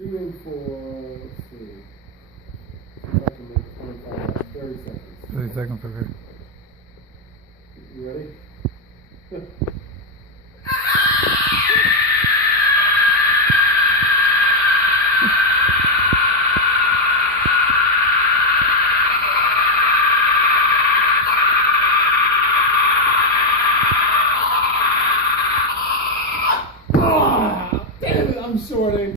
Shooting for, let's see, if I can make 25, 30 seconds. 30 seconds, okay. You ready? Damn it, I'm shorting.